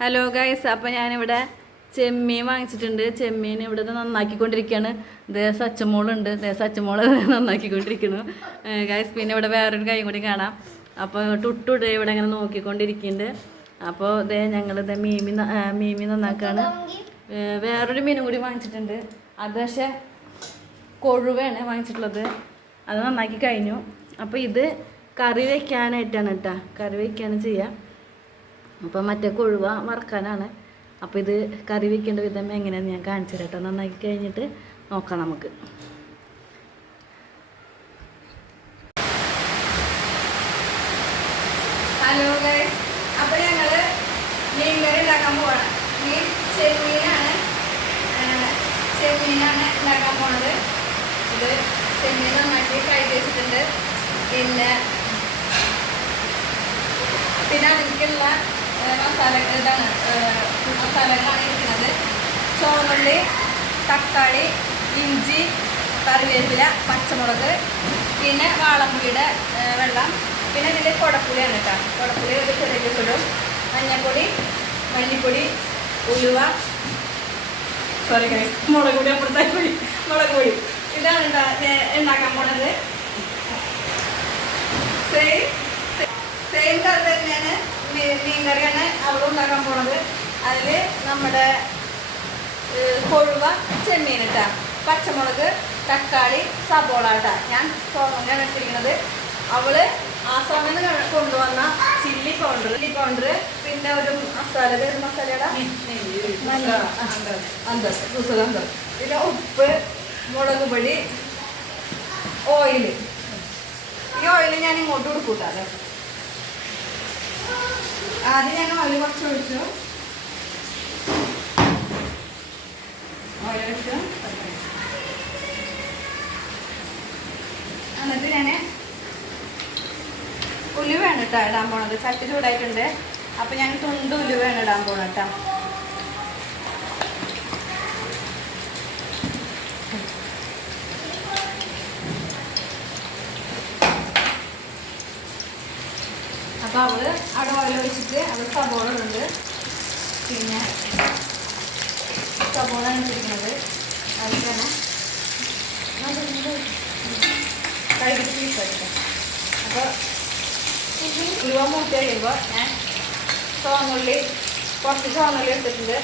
Hello guys, അപ്പോൾ ഞാനിവിടെ ചെമ്മീൻ വാങ്ങിച്ചിട്ടുണ്ട്. ചെമ്മീൻ ഇവിടെ നന്നാക്കിക്കൊണ്ടിരിക്കുകയാണ്. സച്ചമോളുണ്ട്, സച്ചമോള് നന്നാക്കിക്കൊണ്ടിരിക്കുന്നു ഗൈസ്. പിന്നെ ഇവിടെ വേറൊരു കൈ കൂടി കാണാം. അപ്പോൾ ടുട്ടുടെ ഇവിടെ ഇങ്ങനെ നോക്കിക്കൊണ്ടിരിക്കുന്നുണ്ട്. അപ്പോൾ ഞങ്ങളിത് മീമി നന്നാക്കാണ്. വേറൊരു മീനും കൂടി വാങ്ങിച്ചിട്ടുണ്ട്. അത് പക്ഷേ കൊഴുവയാണ് വാങ്ങിച്ചിട്ടുള്ളത്. അത് നന്നാക്കി കഴിഞ്ഞു. അപ്പോൾ ഇത് കറി വയ്ക്കാനായിട്ടാണ് കേട്ടോ, കറി വയ്ക്കാണ് ചെയ്യുക. അപ്പോൾ മറ്റേ കൊഴുവ വറുക്കാനാണ്. അപ്പോൾ ഇത് കറി വയ്ക്കേണ്ട വിധം എങ്ങനെയാണെന്ന് ഞാൻ കാണിച്ചു തരാം കേട്ടോ. നന്നാക്കി കഴിഞ്ഞിട്ട് നോക്കാം നമുക്ക്. ഹലോ ഗൈസ്, അപ്പോൾ ഞങ്ങൾ മീൻ കറി ഉണ്ടാക്കാൻ പോവാണ്. ചെമ്മീനാണ് ഉണ്ടാക്കാൻ പോണത്. ഇത് ചെമ്മീൻ നന്നാക്കി കഴുകി വെച്ചിട്ടുണ്ട്. പിന്നെ അതിലേക്കുള്ള മസാലകളാണ് ഇരിക്കുന്നത്. ചുവന്നുള്ളി, തക്കാളി, ഇഞ്ചി, കറിവേപ്പില, പച്ചമുളക്, പിന്നെ വാളംപുളിയുടെ വെള്ളം, പിന്നെ ഇതിൻ്റെ കുടപ്പുളിയാണ് കേട്ടോ. കുടപ്പുളി ഒരു ചെറിയ ചുടും, മഞ്ഞൾപ്പൊടി, മല്ലിപ്പൊടി, ഉലുവ, മുളക് പൊടി, അപ്പുറത്തായി മുളക് പൊടി. ഇതാണ് ഉണ്ടാക്കാൻ പോണത്. സെയിം കറി തന്നെയാണ്, മീൻ കറിയാണ് അവിടെ ഉണ്ടാക്കാൻ പോണത്. അതിൽ നമ്മുടെ കൊഴുവ, ചെമ്മീൻ ഇട്ടാ, പച്ചമുളക്, തക്കാളി, സബോള ഇട്ടാ. ഞാൻ ചോറിനാണ് ഇട്ടിരിക്കുന്നത്. അവള് ആസാമിൽ നിന്ന് കൊണ്ടുവന്ന ചില്ലി പൗഡർ, പിന്നെ ഒരു മസാലയുടെ പിന്നെ ഉപ്പ്, മുളക് പൊടി, ഓയില്. ഈ ഓയില് ഞാൻ ഇങ്ങോട്ട് കൊടുക്കൂട്ടാലോ. ആദ്യം ഞാൻ ഓയിൽ കുറച്ച് ഒഴിച്ചു. എന്നിട്ട് ഞാൻ ഉലുവയാണ് കേട്ടോ ഇടാൻ പോണത്. ചട്ടി ചൂടായിട്ടുണ്ട്. അപ്പം ഞാൻ തുണ്ട് ഉലുവയാണ് ഇടാൻ പോണ കേട്ടോ. അപ്പോൾ അവള് അവിടെ ഓയിൽ ഒഴിച്ചിട്ട് അവൾ സബോള ഇടുന്നുണ്ട്. പിന്നെ സബോള ഇട്ടിരിക്കുന്നത് അതിൽ തന്നെ കഴുകിട്ട് പീസ് ആയിരിക്കും. അപ്പോൾ ഉലുവ മൂട്ടി കഴിയുമ്പോൾ ഞാൻ കുറച്ച് ചുവന്നുള്ളി എടുത്തിട്ടുണ്ട്.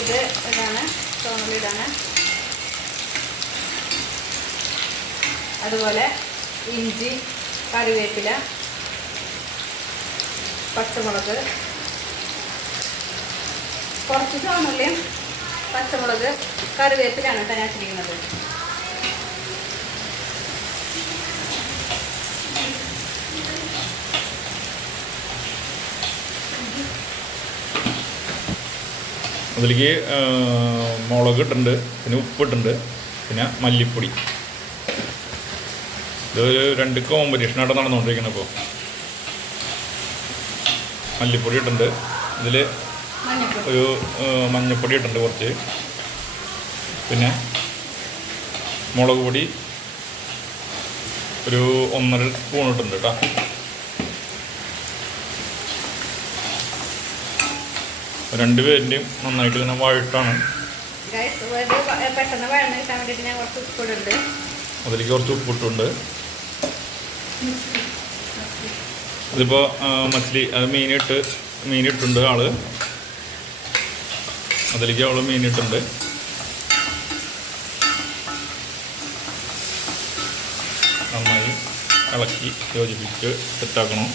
ഇത് ഇതാണ് ചുവന്നുള്ളി ഇടാണ്. അതുപോലെ ഇഞ്ചി, കറിവേപ്പില, പച്ചമുളക്, കുറച്ച് ചുവന്നുള്ളിയും പച്ചമുളക്, കറിവേപ്പിലാണ് കേട്ടോ ഞാൻ ഇട്ടിരിക്കുന്നത്. അതിലേക്ക് മുളക് ഇട്ടുണ്ട്, പിന്നെ ഉപ്പിട്ടുണ്ട്, പിന്നെ മല്ലിപ്പൊടി. ഇതൊരു രണ്ട് കോമ്പറ്റീഷനായിട്ട് നടന്നുകൊണ്ടിരിക്കണം. ഇപ്പോൾ മല്ലിപ്പൊടി ഇട്ടുണ്ട്, ഇതിൽ ഒരു മഞ്ഞൾപ്പൊടി ഇട്ടുണ്ട് കുറച്ച്, പിന്നെ മുളക് പൊടി ഒരു 1.5 സ്പൂൺ ഇട്ടുണ്ട് കേട്ടോ. രണ്ടുപേരുടെയും നന്നായിട്ട് ഇങ്ങനെ വഴട്ടാണ്. അതിലേക്ക് കുറച്ച് ഉപ്പിട്ടുണ്ട്. ഇതിപ്പോൾ മച്ചിലി അത് മീനിട്ടുണ്ട് ആള്. അതിലേക്ക് അവള് മീനിട്ടുണ്ട്. നന്നായി ഇളക്കി യോജിപ്പിച്ച് സെറ്റാക്കണം.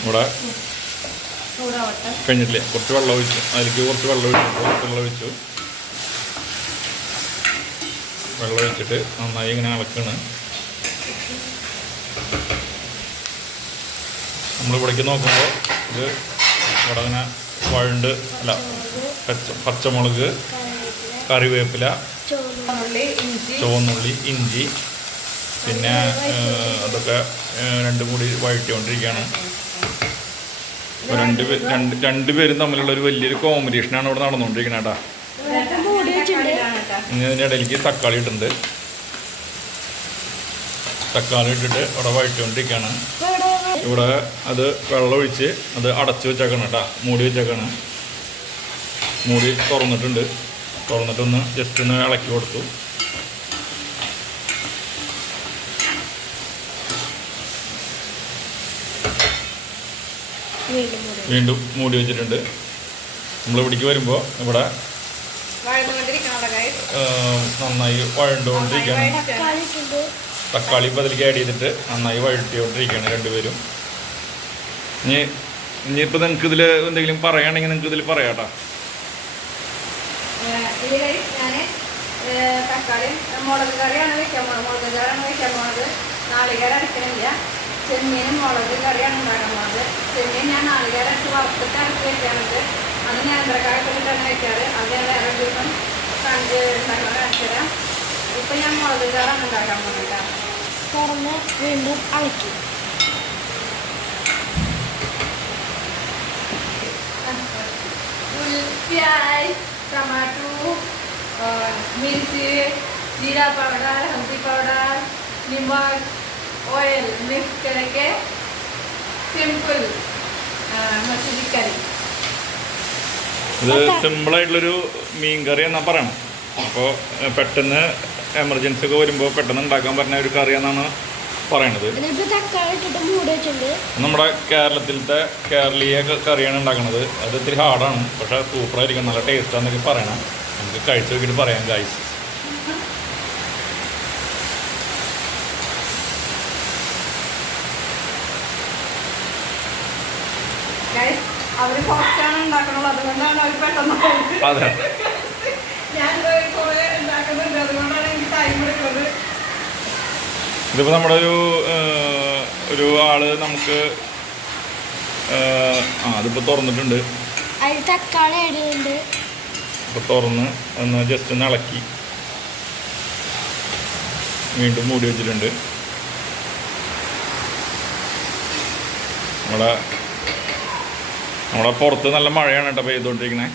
ഇവിടെ കഴിഞ്ഞിട്ടില്ലേ, കുറച്ച് വെള്ളം ഒഴിച്ചു. അതിലേക്ക് കുറച്ച് വെള്ളം ഒഴിച്ചിട്ട് നന്നായി ഇങ്ങനെ ഇളക്കാണ്. നമ്മളിവിടേക്ക് നോക്കുമ്പോൾ ഇത് ഇവിടെ ഇങ്ങനെ വഴണ്ട് അല്ല പച്ചമുളക്, കറിവേപ്പില, ചുവന്നുള്ളി, ഇഞ്ചി, പിന്നെ അതൊക്കെ രണ്ടും കൂടി വഴറ്റിക്കൊണ്ടിരിക്കുകയാണ്. രണ്ടുപേരും തമ്മിലുള്ള ഒരു വലിയൊരു കോമ്പറ്റീഷനാണ് ഇവിടെ നടന്നുകൊണ്ടിരിക്കുന്നത് കേട്ടോ. ഇനി അതിൻ്റെ ഇടയിലേക്ക് തക്കാളി ഇട്ടുണ്ട്. തക്കാളി ഇട്ടിട്ട് ഇവിടെ വഴറ്റിക്കൊണ്ടിരിക്കുകയാണ്. ഇവിടെ അത് വെള്ളം ഒഴിച്ച് അത് അടച്ചു വെച്ചേക്കണം കേട്ടോ, മൂടി വെച്ചേക്കാണ്. മൂടി തുറന്നിട്ടുണ്ട്. തുറന്നിട്ടൊന്ന് ജസ്റ്റ് ഒന്ന് ഇളക്കി കൊടുത്തു. വീണ്ടും മൂടി വെച്ചിട്ടുണ്ട്. നമ്മളിവിടേക്ക് വരുമ്പോൾ ഇവിടെ നന്നായി വഴണ്ടുകൊണ്ടിരിക്കുകയാണ്. തക്കാളി ഇപ്പോൾ അതിലേക്ക് ആഡ് ചെയ്തിട്ട് നന്നായി വഴട്ടിക്കൊണ്ടിരിക്കുകയാണ് രണ്ടുപേരും. ഇനിയിപ്പോൾ നിങ്ങൾക്ക് ഇതിൽ എന്തെങ്കിലും പറയുകയാണെങ്കിൽ നിങ്ങൾക്ക് ഇതിൽ പറയാം കേട്ടോ. തക്കാളി മുളക് കറിയാണ് വെക്കാൻ പോകുന്നത്. മുളക് കറിയാണ് വെക്കാൻ പോകുന്നത്. നാളികേരം അരക്കണില്ല. ചെമ്മീനും മുളക് കറിയാണ് ഉണ്ടാക്കാൻ പോകുന്നത്. ചെമ്മീൻ ഞാൻ നാളികേരം അരച്ച് വറുത്തിട്ട് അരച്ച് വെക്കാറുണ്ട്. അത് നേന്ത്രക്കായൊക്കെ ഇട്ടിട്ടാണ് വെക്കാറ്. അത് ഞാൻ വേറെ ദിവസം കാണിച്ചു തരാം. ഇപ്പം ഞാൻ മുളക് കറിയാണ് ഉണ്ടാക്കാൻ പോകുന്നത്. തുറന്ന് വീണ്ടും അളക്കി प्याज टमाटो मिर्ची जीरा पाउडर हल्दी पाउडर नमक ऑयल मिक्स करके सिंपल मछली करी. ഇത് സിമ്പിളായിട്ടുള്ളൊരു മീൻ കറി എന്നാ പറയണം. അപ്പോൾ പെട്ടെന്ന് എമർജൻസി ഒക്കെ വരുമ്പോൾ പെട്ടെന്ന് ഉണ്ടാക്കാൻ പറ്റുന്ന ഒരു കറി എന്നാണ് പറയണത്. നമ്മുടെ കേരളത്തിലത്തെ കേരളീയ കറിയാണ് ഉണ്ടാക്കുന്നത്. അത് ഇത്തിരി ഹാർഡാണ്, പക്ഷേ സൂപ്പറായിരിക്കും, നല്ല ടേസ്റ്റാന്നൊക്കെ പറയണം. നമുക്ക് കഴിച്ച് നോക്കിയിട്ട് പറയാം ഗൈസ്. അവർ കുറച്ചാണ് ഉണ്ടാക്കണുള്ളൂ, അതുകൊണ്ടാണ് അവർ പെട്ടെന്ന്. അതെ, ഞാൻ ഉണ്ടാക്കുന്നുണ്ട്, അതുകൊണ്ടാണ് എനിക്ക് ടൈം എടുക്കുന്നത്. ഇതിപ്പോൾ നമ്മുടെ ഒരു ആള് നമുക്ക് അതിപ്പോൾ തുറന്നിട്ടുണ്ട്. തക്കാളി ഇടുന്നുണ്ട്. ഇപ്പോൾ തുറന്ന് ഒന്ന് ജസ്റ്റ് ഒന്ന് ഇളക്കി വീണ്ടും മൂടി വെച്ചിട്ടുണ്ട്. നമ്മുടെ പുറത്ത് നല്ല മഴയാണ് കേട്ടോ പെയ്തുകൊണ്ടിരിക്കണേ.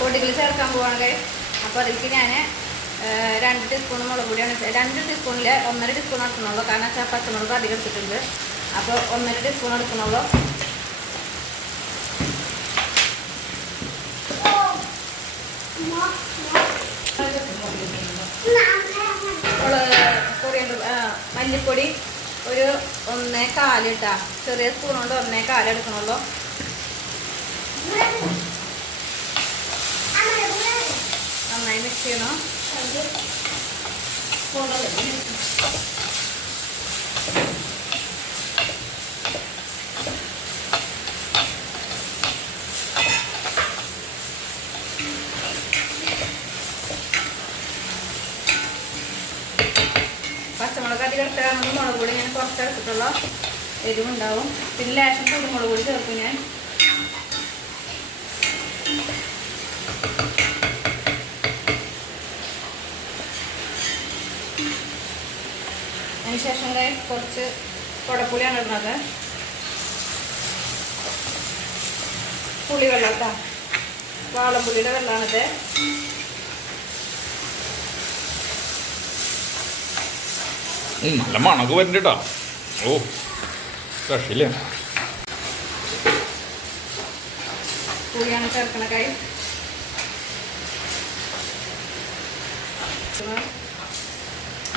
പൊടികൾ ചേർക്കാൻ പോവാണ്. അപ്പോൾ അതിലേക്ക് ഞാൻ 2 ടീസ്പൂൺ മുളക് പൊടിയാണ്. 2 ടീസ്പൂണിൽ 1.5 ടീസ്പൂൺ എടുക്കണുള്ളൂ. കാരണം വെച്ചാൽ പച്ചമുളക് അധികം എടുത്തിട്ടുണ്ട്. അപ്പോൾ 1.5 ടീസ്പൂൺ എടുക്കണുള്ളൂ. മല്ലിപ്പൊടി ഒരു 1.4 ഇട്ടാ, ചെറിയ സ്പൂൺ കൊണ്ട് 1.4 എടുക്കണുള്ളൂ. നന്നായി മിക്സ് ചെയ്യണം. പച്ചമുളക് അധികം എടുത്താൽ മുളക് പൊടി ഞാൻ കുറച്ചെടുത്തിട്ടുള്ള എരിവുണ്ടാവും. പിന്നെ ലേശം കുരുമുളക് പൊടി ചേർക്കും ഞാൻ. അതിനുശേഷം കുറച്ച് കുടപ്പുളിയാണ് ഇടുന്നത്. പുളിവെള്ളം കേട്ടോ, വാളംപുളിയുടെ വെള്ളമാണിത്. നല്ല മണക്ക് വരുന്നുണ്ട് കേട്ടോ. ഓ രക്ഷയില്ല. പുളിയാണ് ചേർക്കണ കൈ.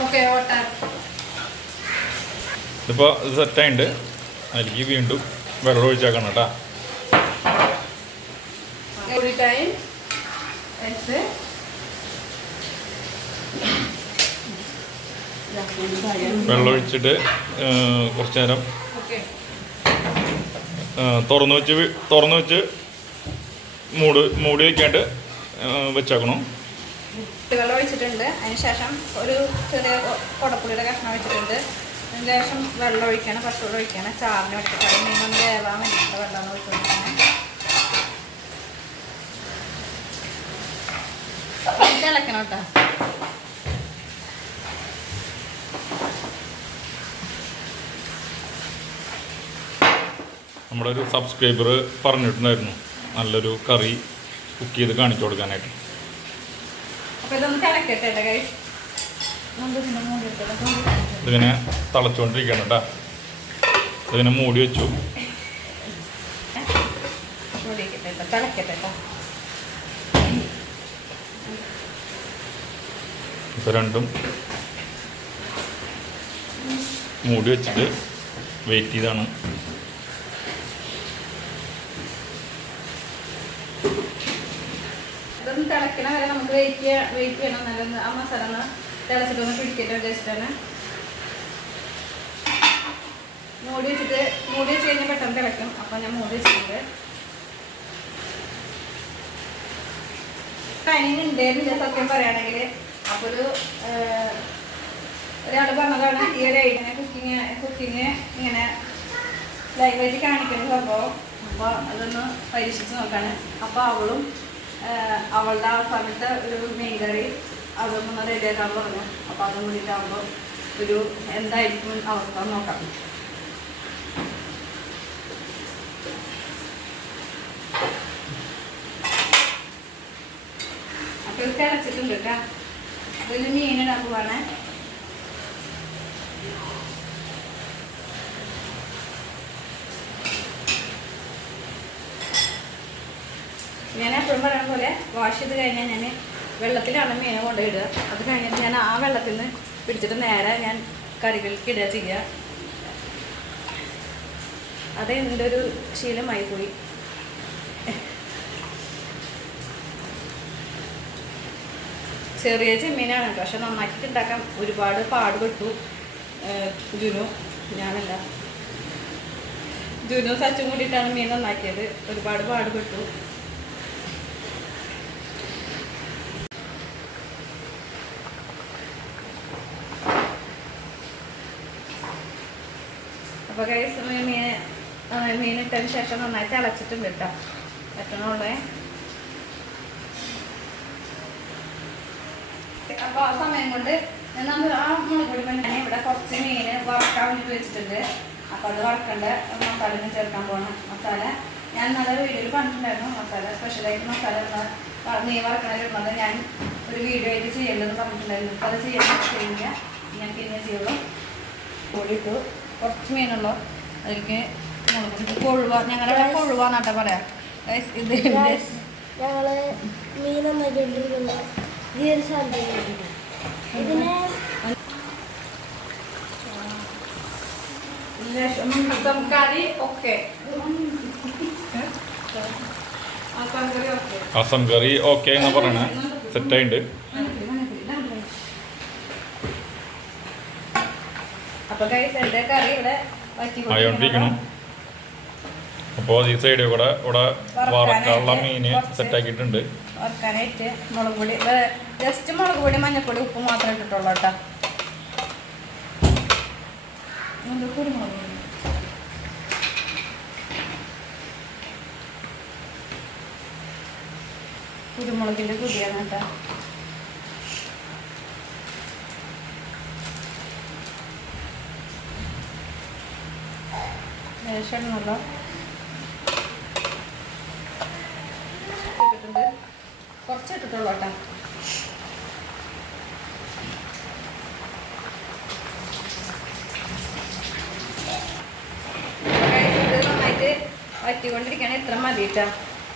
ഓക്കെ ഓട്ടാ. ഇതിപ്പോൾ ഇത് സെറ്റായിട്ടുണ്ട്. അതിലേക്ക് വീണ്ടും വെള്ളം ഒഴിച്ചേക്കണം കേട്ടോ. വെള്ളം ഒഴിച്ചിട്ട് കുറച്ച് നേരം തുറന്ന് വെച്ച് മൂടി വയ്ക്കാണ്ട് വെച്ചേക്കണം. വെള്ളം ഒഴിച്ചിട്ടുണ്ട്. അതിനുശേഷം ഒരു ചെറിയ കുടപ്പുളിയുടെ കഷ്ണം വെച്ചിട്ടുണ്ട്. അതിന് ശേഷം വെള്ളം ഒഴിക്കണം, പച്ചവെള്ളം ഒഴിക്കണം. ചാറിന് വെച്ചിട്ട് അത് മീനൊന്ന് വേവാൻ വേണ്ടിയിട്ട് വെള്ളം ഒഴിച്ചിട്ടുണ്ട്. ഇളക്കണം കേട്ടോ. നമ്മുടെ ഒരു സബ്സ്ക്രൈബർ പറഞ്ഞിട്ടുണ്ടായിരുന്നു നല്ലൊരു കറി കുക്ക് ചെയ്ത് കാണിച്ചു കൊടുക്കാനായിട്ട്. അപ്പോൾ ഇതൊന്ന് തിളക്കട്ടെ ഗൈസ്. ഇതിങ്ങനെ തിളച്ചുകൊണ്ടിരിക്കണം കേട്ടോ. ഇതിങ്ങനെ മൂടി വെച്ചു. തിളക്കട്ടെ. ഇപ്പോൾ രണ്ടും മൂടി വെച്ചിട്ട് വെയിറ്റ് ചെയ്താണ്. ഇതൊന്ന് തിളക്കണ വരെ നമുക്ക് വെയിറ്റ് ചെയ്യണം. നല്ല ആ മസാല ഒന്ന് തിളച്ചിട്ടൊന്ന് പിടിക്കട്ടെ ജസ്റ്റ്. മൂടി വെച്ച് കഴിഞ്ഞാൽ പെട്ടെന്ന് തിളക്കും. അപ്പോൾ ഞാൻ മൂടി വെച്ചിട്ടുണ്ട്. ടൈമിങ് ഉണ്ടായിരുന്നില്ല സത്യം പറയുകയാണെങ്കിൽ. അപ്പോൾ ഒരാൾ പറഞ്ഞതാണ് ഈ ഒരു ഐഡിയ കുക്കിങ് ഇങ്ങനെ ലൈവായിട്ട് കാണിക്കുന്ന സംഭവം. അപ്പോൾ അതൊന്ന് പരീക്ഷിച്ച് നോക്കാണ്. അപ്പോൾ അവളുടെ ആ സമയത്ത് ഒരു മീൻ കറി അതൊന്നും റെഡിയാക്കാൻ പറഞ്ഞു. അപ്പോൾ അതും കൂടിയിട്ടാകുമ്പോൾ ഒരു എന്തായിരിക്കും അവസ്ഥ നോക്കാം. അപ്പോൾ ഇത് തിളച്ചിട്ടുണ്ട് കേട്ടോ. അപ്പോൾ ഇതിൽ മീനിടാൻ പോവാണ്. ഞാൻ എപ്പോഴും പറയുന്ന പോലെ വാഷ് ചെയ്ത് കഴിഞ്ഞാൽ ഞാൻ വെള്ളത്തിലാണ് മീനെ കൊണ്ടുപോയിടുക. അത് കഴിഞ്ഞിട്ട് ഞാൻ ആ വെള്ളത്തിൽ നിന്ന് പിടിച്ചിട്ട് നേരെ ഞാൻ കറികൾക്ക് ഇടുക ചെയ്യുക. അത് എൻ്റെ ഒരു ശീലമായി പോയി. ചെറിയ ചെമ്മീനാണ് കേട്ടോ. പക്ഷെ നന്നാക്കിയിട്ട് ഉണ്ടാക്കാൻ ഒരുപാട് പാടുപെട്ടു. ജുനു സച്ചും കൂടിയിട്ടാണ് മീൻ നന്നാക്കിയത്. ഒരുപാട് പാടുപെട്ടു. അപ്പോൾ ഗൈസ് മീനിട്ടതിന് ശേഷം നന്നായി തിളച്ചിട്ടുണ്ട് കേട്ടോ. എത്തണുള്ളേ. അപ്പോൾ ആ സമയം കൊണ്ട് നമ്മൾ ആ മുളക് പൊടി ഞാൻ ഇവിടെ കുറച്ച് മീൻ വറക്കാൻ വേണ്ടിയിട്ട് വെച്ചിട്ടുണ്ട്. അപ്പോൾ അത് വറക്കേണ്ട മസാല ചേർക്കാൻ പോകണം. മസാല ഞാൻ നല്ല വീഡിയോയിൽ പറഞ്ഞിട്ടുണ്ടായിരുന്നു. മസാല സ്പെഷ്യലായിട്ട് മസാല മീൻ വറക്കണത് ഞാൻ ഒരു വീഡിയോ ആയിട്ട് ചെയ്യേണ്ടതെന്ന് പറഞ്ഞിട്ടുണ്ടായിരുന്നു. അപ്പോൾ അത് ചെയ്യുക ഞാൻ പിന്നെ ചെയ്യുള്ളൂ. പൊടിയിട്ടു കുറച്ച് മീനുള്ളൂ. അതിലേക്ക് മുളക് പൊടി കൊഴുവ. ഞങ്ങളുടെ കൊഴുവാന്നാട്ടാ പറയാം. ഇത് ഞങ്ങൾ മീൻ നന്നാക്കിക്കൊണ്ടിരിക്കുന്നത് ഈ ഒരു സാധനം ഇതിനെ കറി ഒക്കെ അസം കറി ഓക്കെ എന്ന് പറയണേ. സെറ്റായിട്ടുണ്ട്. അപ്പൊ ഗൈസ് എന്റെ കറി ഇവിടെ ആയോണ്ടിരിക്കണം. അപ്പോൾ ഈ സൈഡിൽ കൂടെ ഇവിടെ വറക്കാനുള്ള മീന് സെറ്റാക്കിയിട്ടുണ്ട്. വറക്കാനായിട്ട് മുളക് പൊടി ജസ്റ്റ് മുളക് പൊടി മഞ്ഞൾപ്പൊടി ഉപ്പ് മാത്രമേ ഇട്ടിട്ടുള്ളൂ കേട്ടോ. കുരുമുളക് പൊടി കുരുമുളകിൻ്റെ പൊടിയാണ് കേട്ടോ. ലേശമുള്ള ഇട്ടിട്ടുണ്ട്. കുറച്ചിട്ടിട്ടുള്ളൂ കേട്ടോ. ഇത് നന്നായിട്ട് വറ്റിക്കൊണ്ടിരിക്കുകയാണ്. ഇത്ര മതി കേട്ടോ.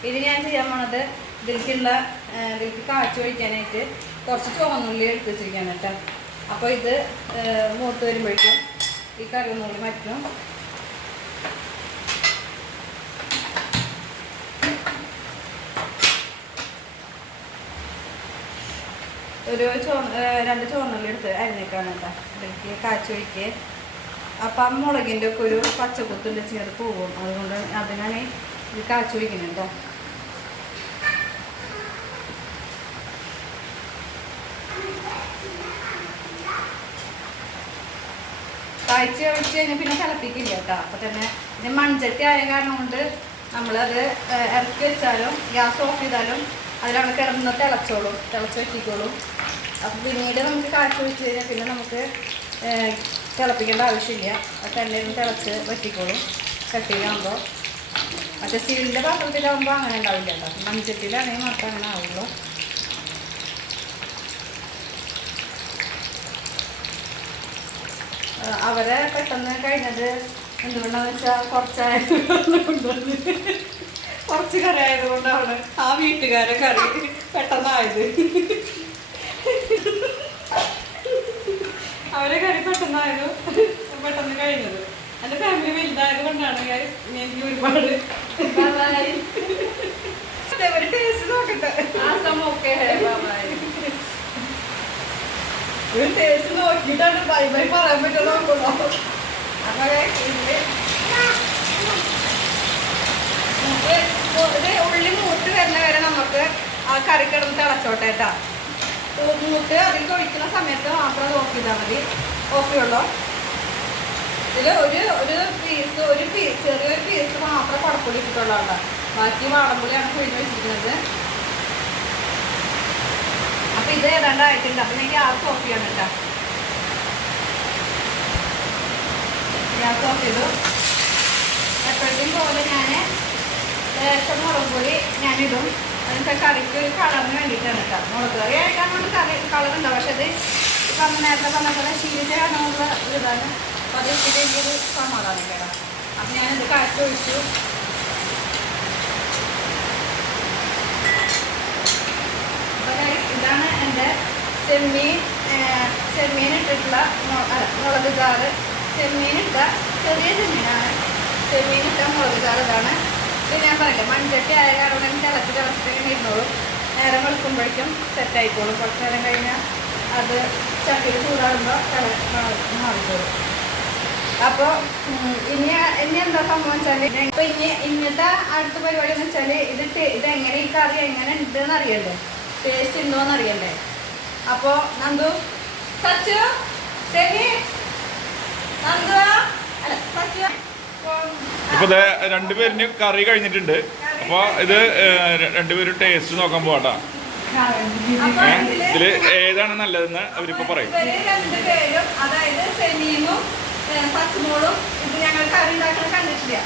ഇത് ഞാൻ ചെയ്യാൻ പോണത് ഇതിലേക്ക് കാച്ചി ഒഴിക്കാനായിട്ട് കുറച്ച് ചുവന്നുള്ളി എടുത്ത് വെച്ചിരിക്കുകയാണ് കേട്ടോ. അപ്പോൾ ഇത് മൂത്ത് വരുമ്പോഴേക്കും ഈ കറി ഒന്നുകൂടി മാറ്റും. രണ്ട് ചുവന്നുള്ളി എടുത്ത് അരിഞ്ഞേക്കാണ് കേട്ടോ. ഇതിലേക്ക് കാച്ചി ഒഴിക്കുക. അപ്പം ആ മുളകിൻ്റെ ഒക്കെ ഒരു പച്ചക്കുത്തിൻ്റെ ചേർത്ത് പോകും. അതുകൊണ്ട് അതിനാണ് ഇത് കാച്ചി ഒഴിക്കുന്നത് കേട്ടോ. കാഴ്ച ഒഴിച്ച് കഴിഞ്ഞാൽ പിന്നെ തിളപ്പിക്കില്ല കേട്ടോ. അപ്പം തന്നെ ഇത് മൺചട്ടി ആയ കാരണം കൊണ്ട് നമ്മളത് ഇറക്കി വെച്ചാലും ഗ്യാസ് ഓഫ് ചെയ്താലും അതിലവിടെ കിടന്ന് തിളച്ച് വെറ്റിക്കോളും. അപ്പം പിന്നീട് നമുക്ക് കാഴ്ച ഒഴിച്ച് കഴിഞ്ഞാൽ പിന്നെ നമുക്ക് തിളപ്പിക്കേണ്ട ആവശ്യമില്ല. അത് തന്നെ തിളച്ച് വെറ്റിക്കോളും ചട്ടിയിലാകുമ്പോൾ. മറ്റേ സ്റ്റീലിൻ്റെ പാത്രത്തിലാവുമ്പോൾ അങ്ങനെ ഉണ്ടാവില്ല കേട്ടോ. മൺചട്ടിയിലാണെങ്കിൽ മാത്രം അങ്ങനെ ആവുള്ളൂ. അവരെ പെട്ടെന്ന് കഴിഞ്ഞത് എന്തുകൊണ്ടാന്ന് വെച്ചാൽ കുറച്ച് കറി ആയതുകൊണ്ടാണ് ആ വീട്ടുകാരെ കറി പെട്ടെന്നായത്. അവരെ കറി പെട്ടെന്ന് കഴിഞ്ഞത്. എൻ്റെ ഫാമിലി വലുതായത് കൊണ്ടാണ് എനിക്ക് ഒരുപാട് ഒരു ടേസ്റ്റ് നോക്കട്ടെ. ഒരു ടേസ്റ്റ് നോക്കിയിട്ടാണ് ബൈ ബൈ പറയാൻ പറ്റുമോ നോക്കുള്ളൂ. അങ്ങനെ ഉള്ളി മൂത്ത് വരുന്ന വരെ നമുക്ക് ആ കറി കിടന്ന് തിളച്ചോട്ടെ കേട്ടാ. മൂത്ത് അതിൽ ഒഴിക്കുന്ന സമയത്ത് മാത്രം അത് ഓഫ് ചെയ്താൽ മതി. ഓഫ് ചെയ്യുള്ളൂ. ഇതിൽ ചെറിയൊരു പീസ് മാത്രം കുടപ്പുളി ഇട്ടിട്ടുള്ളൂ കേട്ടോ. ബാക്കി വാളംപുളിയാണ് പിഴിഞ്ഞ് വെച്ചിരിക്കുന്നത്. അപ്പം ഇത് ഏതാണ്ടായിട്ടുണ്ട്. അപ്പം ഞാൻ ഗ്യാസ് ഓഫ് ചെയ്യണം കേട്ടോ. ഗ്യാസ് ഓഫ് ചെയ്തു. എപ്പോഴത്തേക്കും പോലെ ഞാൻ ലേശം മുളക് പൊടി ഞാനിടും. അതിൻ്റെ കറിക്ക് ഒരു കളറിന് വേണ്ടിയിട്ടാണ് കേട്ടോ. മുളക് കറി ആയിട്ടാണ് കളറുണ്ടാവും. പക്ഷെ ഇത് ഇപ്പം നേരത്തെ പറഞ്ഞ പോലെ ശീലിച്ച കാരണമുള്ള ഇതാണ്. അപ്പോൾ അത് ഇട്ടിട്ട് എനിക്കൊരു സമാധാനം കേട്ടോ. അപ്പം ഞാനിത് കാറ്റ് ഒഴിച്ചു. അപ്പോൾ ഇതാണ് എൻ്റെ ചെമ്മീനിട്ടിട്ടുള്ള മുളക് ചാറ്. ചെമ്മീനിട്ട ചെറിയ ചെമ്മീനാണ്. ചെമ്മീനിട്ട മുളക് ചാറ് ഇതാണ്. ഇത് ഞാൻ പറയില്ല, മൺചട്ടി ആയ കാരണം തിളച്ചിട്ട് ഇങ്ങനെ ഇരുന്നോളും. നേരം വെളുക്കുമ്പോഴേക്കും സെറ്റായിക്കോളും. കുറച്ച് നേരം കഴിഞ്ഞാൽ അത് ചട്ടിയിൽ ചൂടാകുമ്പോൾ മാറിക്കോളും. അപ്പോൾ ഇനി എന്താ സംഭവം വെച്ചാൽ ഇപ്പോൾ ഇന്നത്തെ അടുത്ത പരിപാടി എന്ന് വെച്ചാൽ ഇതെങ്ങനെ ഈ കറി എങ്ങനെ ഉണ്ടെന്ന് അറിയണ്ടേ, ടേസ്റ്റ് ഉണ്ടോയെന്ന് അറിയണ്ടേ. അപ്പോൾ നന്ദു സച്ചു ശരി നന്ദു അല്ല സച്ചു ഇപ്പൊ രണ്ടുപേരിന് കറി കഴിഞ്ഞിട്ടുണ്ട്. അപ്പൊ ഇത് രണ്ടുപേരും ടേസ്റ്റ് നോക്കാൻ പോവാട്ടാ. ഇതില് ഏതാണ് നല്ലതെന്ന് അവരിപ്പോ പറയും. രണ്ടുപേരും അതായത് സെമീനും സച്ചുമോളും ഇത് ഞങ്ങൾ കറി ഉണ്ടാക്കണം കണ്ടിട്ടില്ല,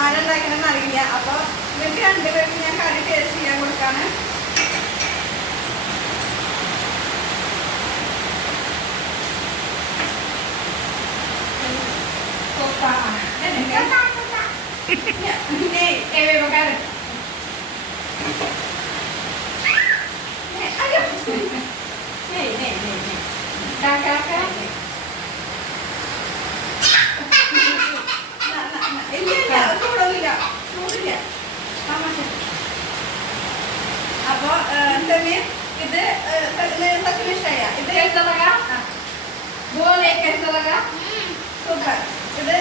ആരുണ്ടാക്കണമെന്ന് അറിയില്ല. അപ്പൊ ഇവർക്ക് രണ്ടുപേരും ഞാൻ കറി ടേസ്റ്റ് ചെയ്യാൻ കൊടുക്കാണ്. അപ്പൊ ഇത് സച്ചിന് ഇഷ്ടമായ ഇത് സൂപ്പർ. ഇത്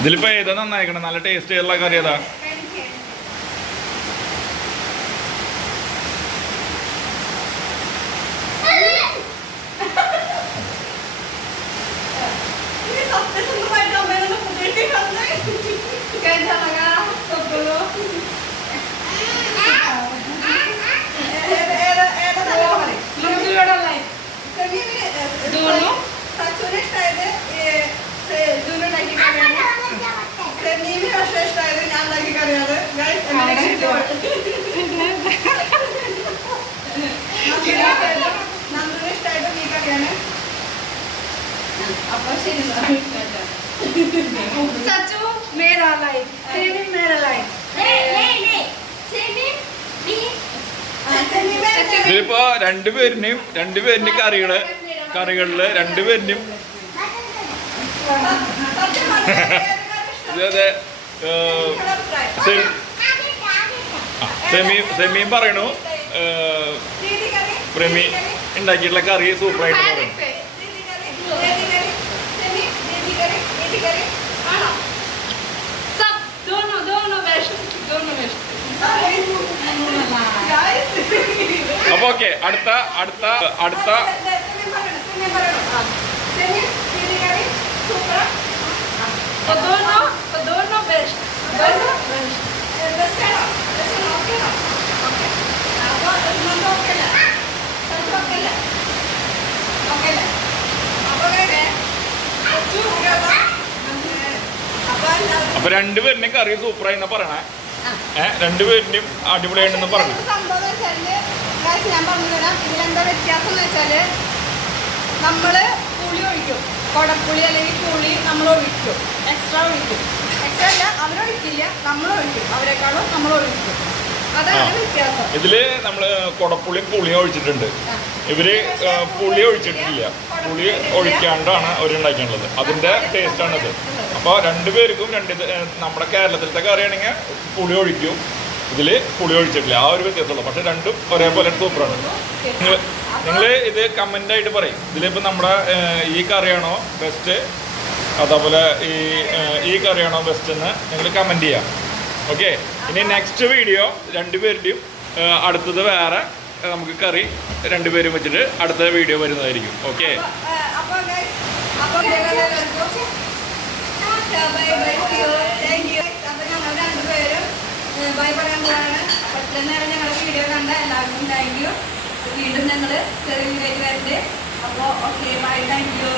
ഇതിലിപ്പോ ഏതാ നന്നായിക്കണം? നല്ല ടേസ്റ്റ് ഉള്ള കറി ഏതാ? सचू मेरा लाइक सेमी मेरा लाइक नहीं ഇതിലിപ്പോ രണ്ടുപേരിനും കറികളില് രണ്ടുപേരിനും സെമിയും പറയണു പ്രമി ഉണ്ടാക്കിയിട്ടുള്ള കറി സൂപ്പറായിട്ട് പറയണു. അപ്പൊ ഓക്കെ, അടുത്ത അപ്പൊ രണ്ടുപേരുടെയും കറി സൂപ്പറായി എന്നാ പറയണേ. രണ്ടുപേരുടെയും അടിപൊളിയായിട്ടെന്ന് പറഞ്ഞു. സംഭവം വെച്ചാല് ഞാൻ പറഞ്ഞു തരാം. ഇതിലെന്താ വ്യത്യാസം എന്ന് വെച്ചാല് നമ്മള് പുളി ഒഴിക്കും, കൊടപ്പുളി അല്ലെങ്കിൽ പുളി നമ്മൾ ഒഴിക്കും, എക്സ്ട്രാ ഒഴിക്കും. എക്സ്ട്രാ അല്ല, അവരൊഴിക്കില്ല, നമ്മളൊഴിക്കും, അവരെക്കാളും നമ്മളൊഴിക്കും. അതാണ് വ്യത്യാസം. ഇതില് നമ്മള് കൊടപ്പുളിയും പുളിയും ഒഴിച്ചിട്ടുണ്ട്. ഇവര് പുളി ഒഴിച്ചിട്ടില്ല, പുളി ഒഴിക്കാണ്ടാണ് അവരുണ്ടാക്കിയുള്ളത്. അതിന്റെ ടേസ്റ്റ് ആണിത്. അപ്പോൾ രണ്ടുപേർക്കും നമ്മുടെ കേരളത്തിലത്തെ കറിയാണെങ്കിൽ പുളി ഒഴിക്കും, ഇതില് പുളി ഒഴിച്ചിട്ടില്ല. ആ ഒരു വ്യത്യാസമുള്ളൂ. പക്ഷെ രണ്ടും ഒരേപോലെ സൂപ്പറാണ്. നിങ്ങൾ ഇത് കമന്റ് ആയിട്ട് പറയും. ഇതിലിപ്പോൾ നമ്മുടെ ഈ കറിയാണോ ബെസ്റ്റ്, അതേപോലെ ഈ കറിയാണോ ബെസ്റ്റ് എന്ന് നിങ്ങൾ കമന്റ് ചെയ്യാം. ഓക്കെ. ഇനി നെക്സ്റ്റ് വീഡിയോ രണ്ടുപേരുടെയും അടുത്തത് വേറെ നമുക്ക് കറി രണ്ടുപേരും വെച്ചിട്ട് അടുത്ത വീഡിയോ വരുന്നതായിരിക്കും. ഓക്കെ. ബൈ പറയാൻ പോവാണ്. ഒറ്റ നേരം ഞങ്ങളുടെ വീഡിയോ കണ്ട എല്ലാവർക്കും താങ്ക് യു. വീണ്ടും ഞങ്ങൾ ചെറിയ വീഡിയോ വരണ്ടേ. അപ്പോൾ ഓക്കെ, ബൈ, താങ്ക് യു.